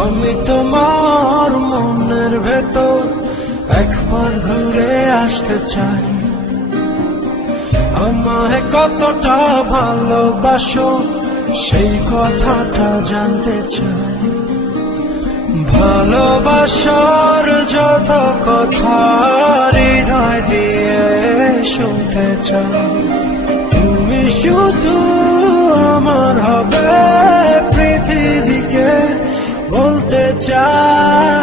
আমি তোমার মনের ভেতর একবার ঘুরে আসতে চাই। আমায় কতটা ভালোবাসো সেই কথাটা জানতে চাই। ভালোবাসার যত কথা হৃদয় দিয়ে শুনতে চাই। তুমি শুধু আমার হবে, পৃথিবীকে বলতে চাই